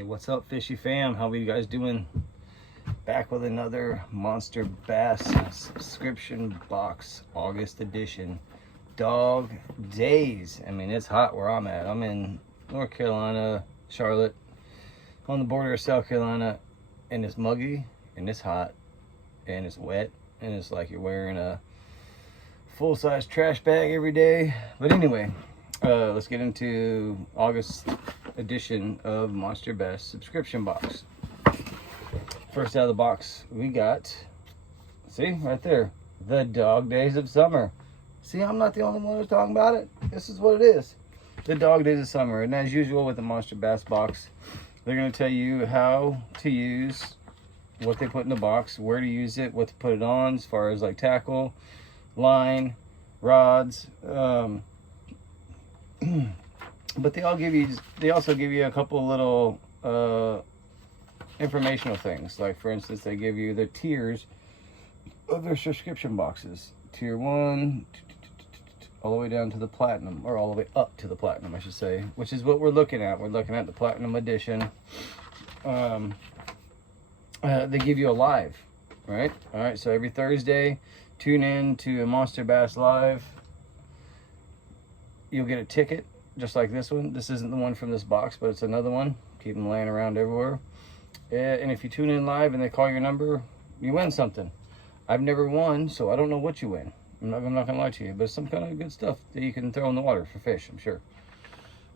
Hey, what's up, fishy fam? How are you guys doing? Back with another Monster Bass subscription box, August edition. Dog days. I mean, it's hot where I'm at. I'm in North Carolina, Charlotte, on the border of South Carolina, and it's muggy, and it's hot, and it's wet, and it's like you're wearing a full-size trash bag every day. But anyway, let's get into August edition of Monster Bass subscription box. First out of the box, we got, see right there, the dog days of summer. See, I'm not the only one who's talking about it. This is what it is, the dog days of summer. And as usual with the Monster Bass box, they're going to tell you how to use what they put in the box, where to use it, what to put it on, as far as like tackle, line, rods. But they also give you a couple little informational things. Like for instance, they give you the tiers of their subscription boxes. Tier 1 all the way down to the platinum, or all the way up to the platinum, I should say, which is what we're looking at. We're looking at the platinum edition. They give you a live, right? All right, so every Thursday, tune in to a Monster Bass Live. You'll get a ticket just like this one. This isn't the one from this box, but it's another one. Keep them laying around everywhere. And if you tune in live and they call your number, you win something. I've never won, so I don't know what you win. I'm not gonna lie to you, but it's some kind of good stuff that you can throw in the water for fish, I'm sure.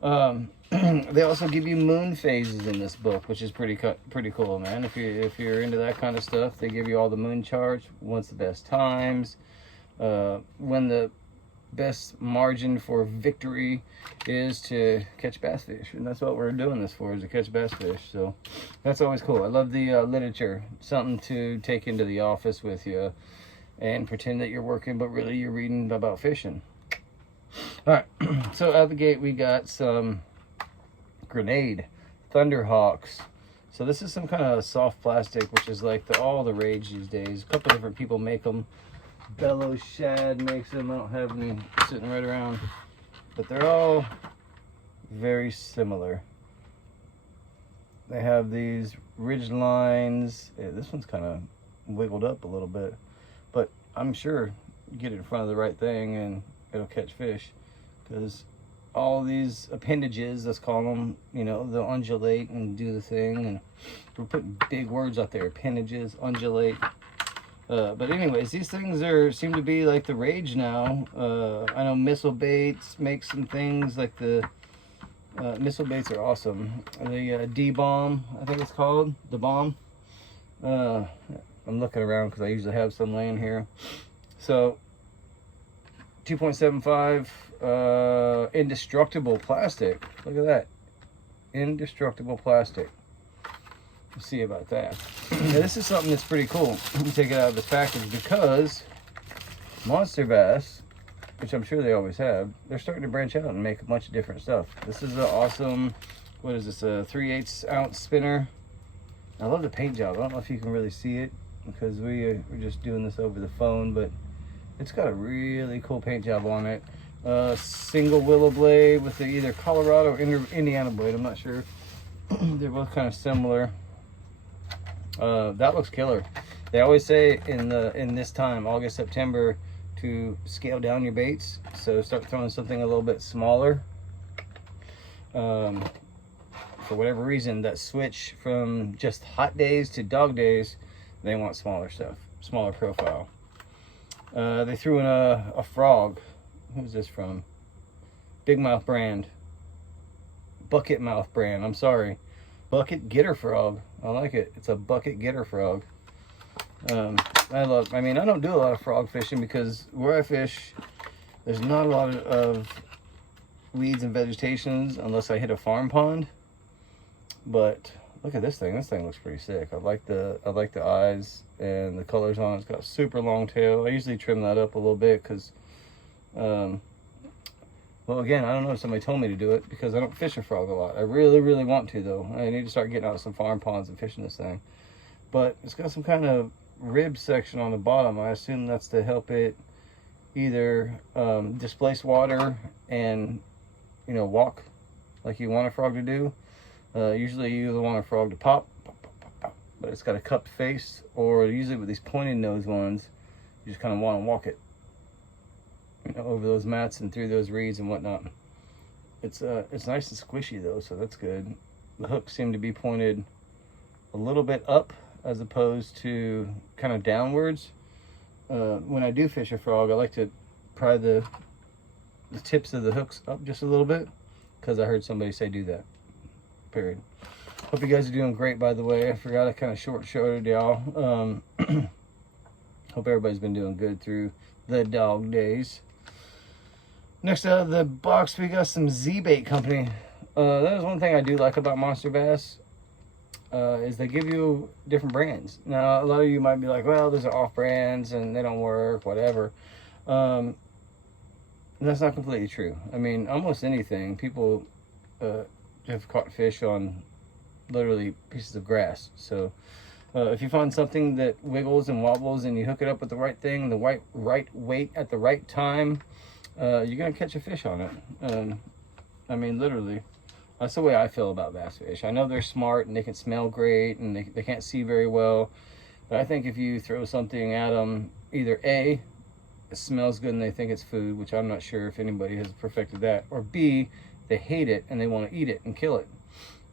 They also give you moon phases in this book, which is pretty cool, man. If you're into that kind of stuff, they give you all the moon charts, what's the best times, when the best margin for victory is to catch bass fish, and that's what we're doing this for, is to catch bass fish. So that's always cool. I love the literature, something to take into the office with you and pretend that you're working, but really you're reading about fishing. All right, so out of the gate we got some Grenade Thunderhawks. So this is some kind of soft plastic, which is like all the rage these days. A couple different people make them. Bellow Shad makes them. I don't have any sitting right around, but they're all very similar. They have these ridge lines. Yeah, this one's kind of wiggled up a little bit, but I'm sure you get it in front of the right thing and it'll catch fish, because all these appendages, let's call them, you know, they'll undulate and do the thing. And we're putting big words out there: appendages, undulate. But anyways, these things seem to be like the rage now. I know Missile Baits make some things like the Missile Baits are awesome. The D-Bomb, I think it's called, the Bomb. I'm looking around because I usually have some laying here. So 2.75 indestructible plastic. Look at that, indestructible plastic. We'll see about that. Now, this is something that's pretty cool. You take it out of this package, because Monster Bass, which I'm sure they always have, they're starting to branch out and make a bunch of different stuff. This is an awesome, what is this, a 3/8 ounce spinner. I love the paint job. I don't know if you can really see it because we're just doing this over the phone, but it's got a really cool paint job on it. Single willow blade with the either Colorado or Indiana blade, I'm not sure. They're both kind of similar. That looks killer. They always say in this time, August, September, to scale down your baits. So start throwing something a little bit smaller. For whatever reason, that switch from just hot days to dog days, they want smaller stuff, smaller profile. They threw in a frog. Who's this from? Big Mouth brand. Bucket Mouth brand, I'm sorry. Bucket Getter Frog. I like it. It's a bucket getter frog. I mean, I don't do a lot of frog fishing because where I fish, there's not a lot of weeds and vegetations unless I hit a farm pond. But look at this thing. This thing looks pretty sick. I like the eyes and the colors on it. It's got a super long tail. I usually trim that up a little bit because, well, again, I don't know if somebody told me to do it because I don't fish a frog a lot. I really, really want to, though. I need to start getting out some farm ponds and fishing this thing. But it's got some kind of rib section on the bottom. I assume that's to help it either displace water and, you know, walk like you want a frog to do, Usually you either want a frog to pop, but it's got a cupped face, or usually with these pointed nose ones, you just kind of want to walk it, over those mats and through those reeds and whatnot. It's nice and squishy though, so that's good. The hooks seem to be pointed a little bit up as opposed to kind of downwards. When I do fish a frog, I like to pry the tips of the hooks up just a little bit, because I heard somebody say do that. Period. Hope you guys are doing great, by the way. I forgot I kind of short-shorted y'all. Hope everybody's been doing good through the dog days. Next out of the box, we got some Z-Bait Company. That is one thing I do like about Monster Bass, is they give you different brands. Now, a lot of you might be like, well, those are off brands and they don't work, whatever. And that's not completely true. I mean, almost anything, people have caught fish on literally pieces of grass. So if you find something that wiggles and wobbles and you hook it up with the right thing, the right weight at the right time, you're gonna catch a fish on it. I mean, literally, that's the way I feel about bass fish. I know they're smart and they can smell great and they can't see very well, but I think if you throw something at them, either A, it smells good and they think it's food, which I'm not sure if anybody has perfected that, or B, they hate it and they want to eat it and kill it.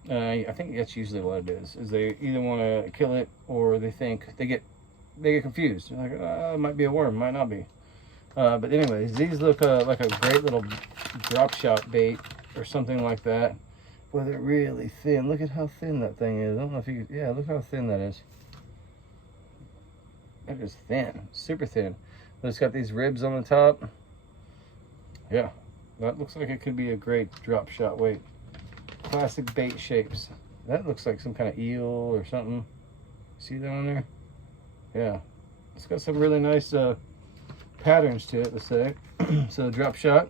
I think that's usually what it is they either want to kill it or they think they get confused. They're like, it might be a worm, might not be. But anyways, these look like a great little drop shot bait or something like that. But they're really thin. Look at how thin that thing is. I don't know if you, yeah, look how thin that is. That is thin, super thin. But it's got these ribs on the top. Yeah, that looks like it could be a great drop shot weight. Classic bait shapes. That looks like some kind of eel or something. See that on there? Yeah, it's got some really nice patterns to it, let's say. So drop shot.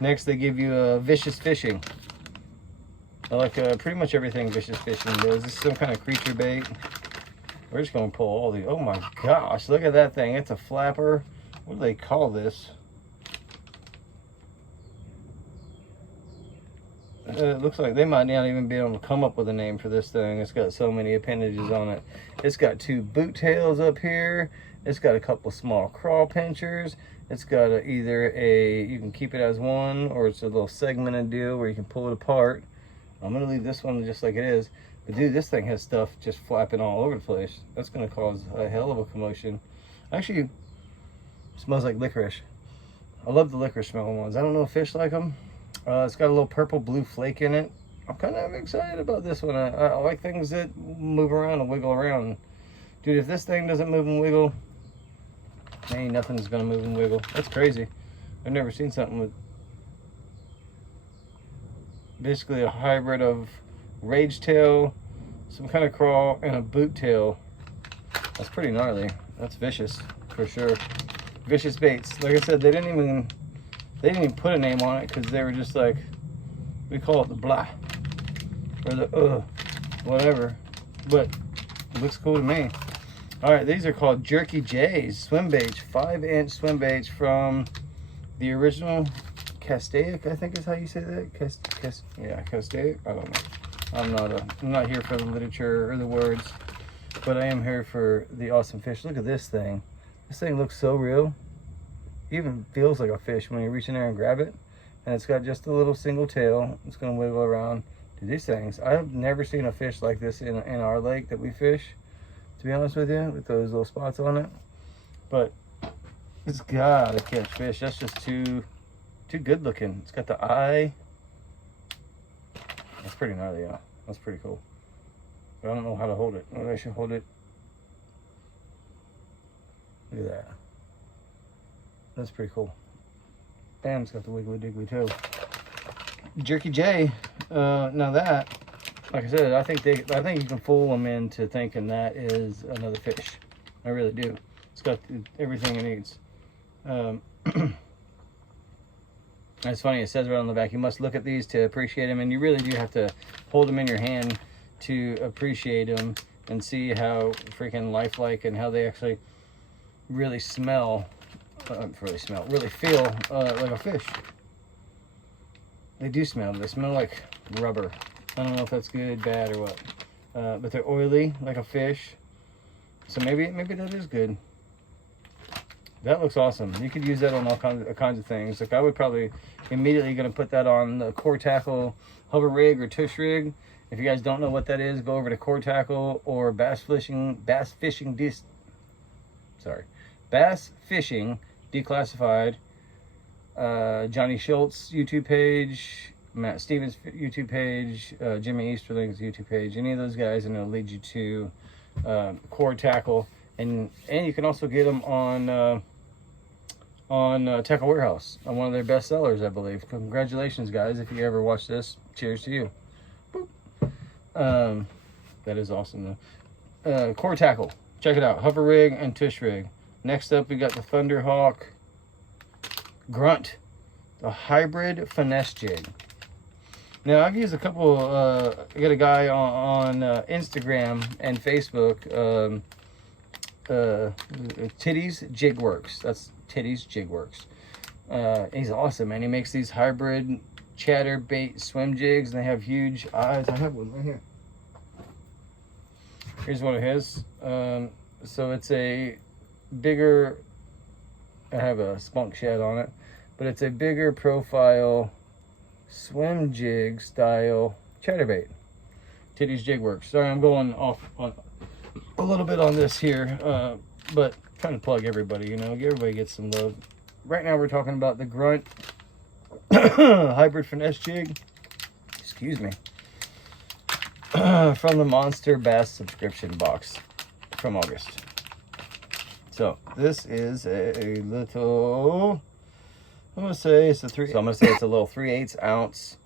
Next, they give you a Vicious Fishing. I like pretty much everything Vicious Fishing does. This is some kind of creature bait. We're just going to pull all the, oh my gosh, look at that thing. It's a flapper. What do they call this? It looks like they might not even be able to come up with a name for this thing. It's got so many appendages on it. It's got 2 boot tails up here. It's got a couple small crawl pinchers. It's got either you can keep it as one, or it's a little segmented deal where you can pull it apart. I'm going to leave this one just like it is. But dude, this thing has stuff just flapping all over the place. That's going to cause a hell of a commotion. Actually, it smells like licorice. I love the licorice smelling ones. I don't know if fish like them. It's got a little purple blue flake in it. I'm kind of excited about this one. I like things that move around and wiggle around. Dude, if this thing doesn't move and wiggle, ain't nothing's gonna move and wiggle. That's crazy. I've never seen something with basically a hybrid of rage tail, some kind of crawl, and a boot tail. That's pretty gnarly. That's vicious for sure. Vicious Baits. Like I said, they didn't even put a name on it because they were just like, we call it the blah or the whatever, but it looks cool to me. All right, these are called Jerky J's swim baits, 5-inch swim baits from the original Castaic, I think is how you say that. Yeah, Castaic. I don't know. I'm not here for the literature or the words, but I am here for the awesome fish. Look at this thing. This thing looks so real. Even feels like a fish when you reach in there and grab it. And it's got just a little single tail. It's gonna wiggle around. Dude, these things, I've never seen a fish like this in our lake that we fish, to be honest with you, with those little spots on it. But it's gotta catch fish. That's just too good looking. It's got the eye. That's pretty gnarly, yeah. That's pretty cool. But I don't know how to hold it. Maybe I should hold it. Look at that. That's pretty cool. Bam, it's got the wiggly diggly toe. Jerky J. Now that, like I said, I think you can fool them into thinking that is another fish. I really do. It's got everything it needs. It's funny, it says right on the back, you must look at these to appreciate them, and you really do have to hold them in your hand to appreciate them and see how freaking lifelike and how they actually really smell, really feel like a fish. they do smell. They smell like rubber. I don't know if that's good, bad, or what. But they're oily like a fish. So maybe that is good. That looks awesome. You could use that on all kinds of things. Like I would probably immediately going to put that on the core tackle hover rig or tush rig. If you guys don't know what that is, go over to core tackle or bass fishing declassified. Johnny Schultz YouTube page, Matt Stevens YouTube page, Jimmy Easterling's YouTube page. Any of those guys, and it'll lead you to core tackle, and you can also get them on Tackle Warehouse, on one of their best sellers, I believe. Congratulations, guys! If you ever watch this, cheers to you. Boop. That is awesome, though. Core tackle, check it out. Hover rig and tush rig. Next up, we got the Thunderhawk Grunt, the hybrid finesse jig. Now, I've used a couple, I got a guy on Instagram and Facebook, Titties Jig Works. That's Titties Jig Works. He's awesome, man. He makes these hybrid chatter bait swim jigs, and they have huge eyes. I have one right here. Here's one of his. So it's a bigger, I have a spunk shed on it, but it's a bigger profile swim jig style chatterbait. Titties Jig Works. Sorry, I'm going off on a little bit on this here, but trying to plug everybody, everybody gets some love. Right now we're talking about the Grunt hybrid finesse jig, excuse me, from the monsterbass subscription box from August. So this is a little, I'm gonna say it's a little 3/8 ounce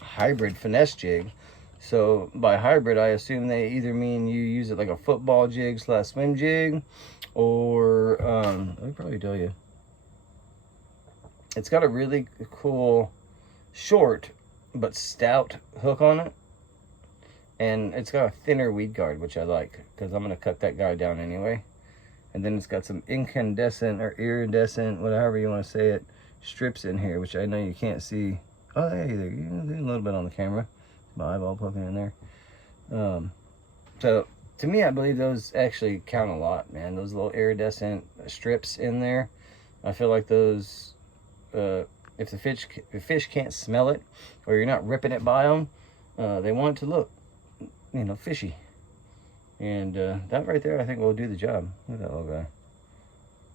hybrid finesse jig. So by hybrid, I assume they either mean you use it like a football jig / swim jig, or let me probably tell you, it's got a really cool short but stout hook on it, and it's got a thinner weed guard, which I like because I'm gonna cut that guy down anyway. And then it's got some incandescent or iridescent, whatever you want to say it, strips in here, which I know you can't see. Oh, hey, there, you can see a little bit on the camera. My eyeball poking in there. So to me, I believe those actually count a lot, man. Those little iridescent strips in there. I feel like those, if the fish can't smell it, or you're not ripping it by them, they want it to look, fishy. And that right there, I think, will do the job. Look at that little guy.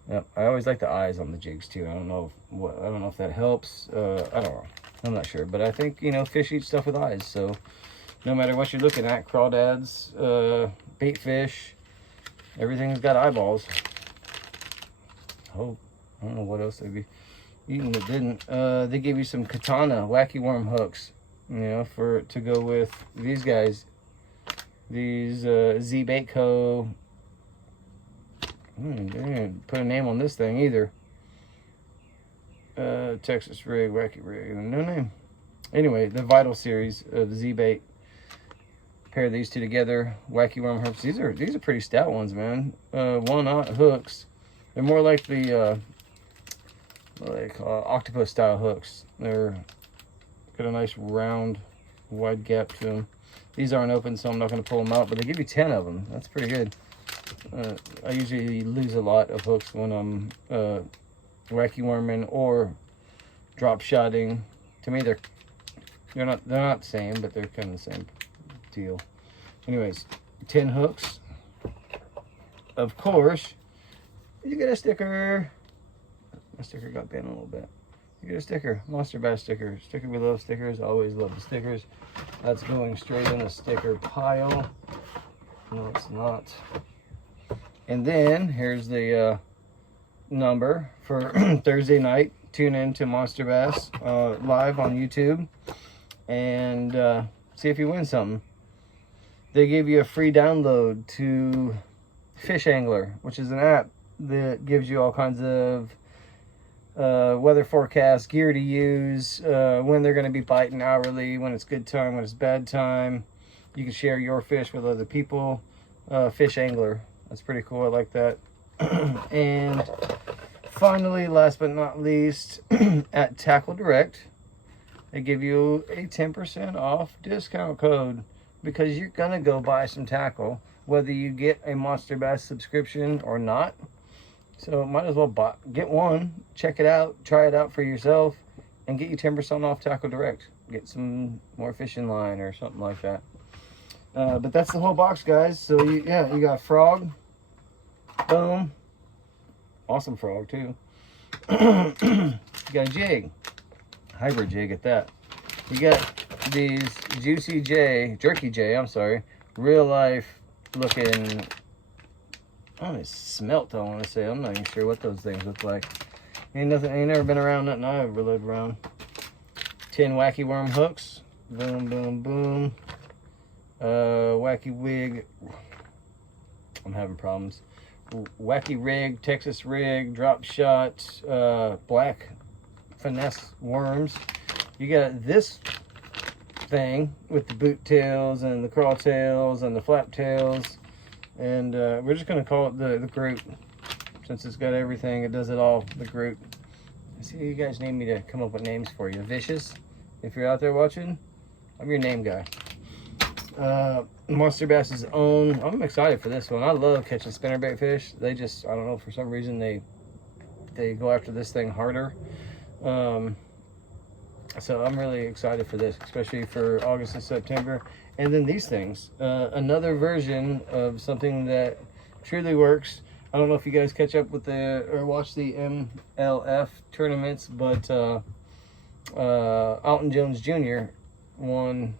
Yep. I always like the eyes on the jigs too. I don't know if that helps. I don't know. I'm not sure, but I think fish eat stuff with eyes. So no matter what you're looking at, crawdads, bait fish, everything's got eyeballs. I don't know what else they'd be eating that didn't. They gave you some katana wacky worm hooks, to go with these guys. These Z Bait Co. They didn't put a name on this thing either. Texas rig, wacky rig, no name. Anyway, the Vital series of the Z Bait. Pair these two together, wacky worm hooks. These are pretty stout ones, man. 1/0 hooks. They're more like the octopus style hooks. They're got a nice round, wide gap to them. These aren't open, so I'm not going to pull them out, but they give you 10 of them. That's pretty good. I usually lose a lot of hooks when I'm wacky worming or drop shotting. To me, they're not the same, but they're kind of the same deal. Anyways, 10 hooks. Of course, you get a sticker. My sticker got bent a little bit. You get a sticker, Monster Bass sticker. Sticker, we love stickers. Always love the stickers. That's going straight in the sticker pile. No, it's not. And then here's the number for Thursday night. Tune in to Monster Bass live on YouTube and see if you win something. They give you a free download to Fish Angler, which is an app that gives you all kinds of weather forecast, gear to use, when they're going to be biting hourly, when it's good time, when it's bad time. You can share your fish with other people. Fish Angler, that's pretty cool. I like that. And finally, last but not least, at Tackle Direct, they give you a 10% off discount code because you're gonna go buy some tackle, whether you get a Monster Bass subscription or not. So might as well get one, check it out, try it out for yourself, and get you 10% off Tackle Direct. Get some more fishing line or something like that. But that's the whole box, guys. So you got frog, boom, awesome frog too. You got a jig, hybrid jig at that. You got these jerky J, I'm sorry, real life looking, it's smelt, I want to say. I'm not even sure what those things look like. Ain't never been around nothing I ever lived around. 10 wacky worm hooks, boom, boom, boom. Wacky wig, I'm having problems. Wacky rig, Texas rig, drop shot, black finesse worms. You got this thing with the boot tails and the crawl tails and the flap tails, and we're just gonna call it the group, since it's got everything. It does it all. The group. See, you guys need me to come up with names for you. Vicious, if you're out there watching, I'm your name guy. Monster Bass's own. I'm excited for this one. I love catching spinnerbait fish. They just, I don't know, for some reason they go after this thing harder. So I'm really excited for this, especially for August and September. And then these things, another version of something that truly works. I don't know if you guys catch up with or watch the MLF tournaments, but Alton Jones Jr. won.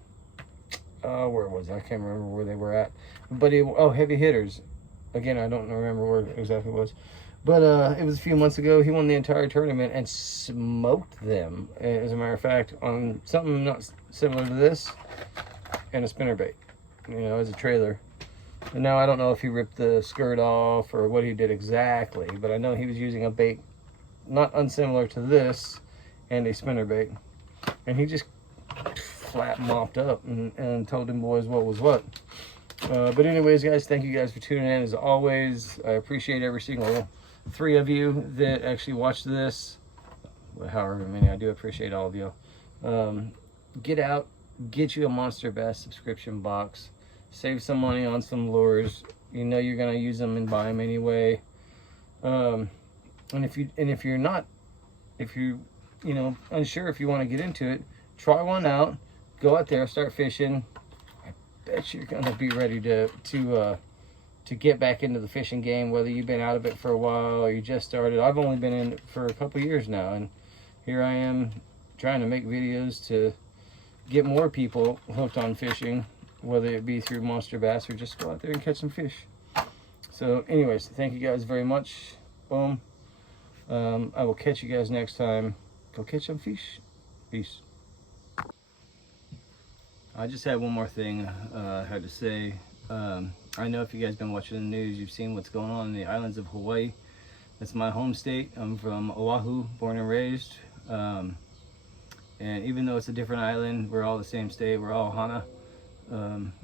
Where was I? Can't remember where they were at. But Heavy Hitters. Again, I don't remember where exactly it was. But it was a few months ago. He won the entire tournament and smoked them, as a matter of fact, on something not similar to this, and a spinnerbait, as a trailer. And now I don't know if he ripped the skirt off or what he did exactly, but I know he was using a bait not unsimilar to this and a spinnerbait. And he just flat mopped up and told them boys what was what. But anyways, guys, thank you guys for tuning in as always. I appreciate every single 3 of you that actually watch this, however many. I do appreciate all of you. Get out, get you a Monster Bass subscription box, save some money on some lures. You're gonna use them and buy them anyway. And if you're unsure if you want to get into it, try one out. Go out there, start fishing. I bet you're gonna be ready to get back into the fishing game, whether you've been out of it for a while or you just started. I've only been in it for a couple years now, and here I am trying to make videos to get more people hooked on fishing, whether it be through Monster Bass or just go out there and catch some fish. So anyways, thank you guys very much. Boom. I will catch you guys next time. Go catch some fish. Peace. I just had one more thing I had to say. I know if you guys been watching the news, you've seen what's going on in the islands of Hawaii. That's my home state. I'm from Oahu, born and raised. And even though it's a different island, we're all the same state. We're all Hana,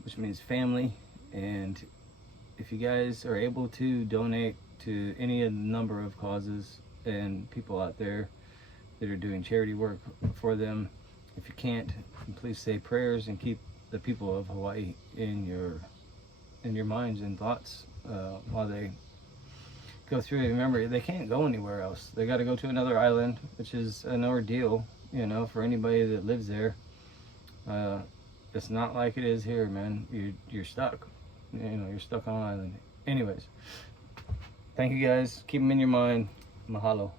which means family. And if you guys are able to donate to any of the number of causes and people out there that are doing charity work for them, if you can't, please say prayers and keep the people of Hawaii in your minds and thoughts while they go through it. Remember, they can't go anywhere else. They got to go to another island, which is an ordeal, for anybody that lives there. It's not like it is here, man. You're stuck. You're stuck on an island. Anyways, thank you guys. Keep them in your mind. Mahalo.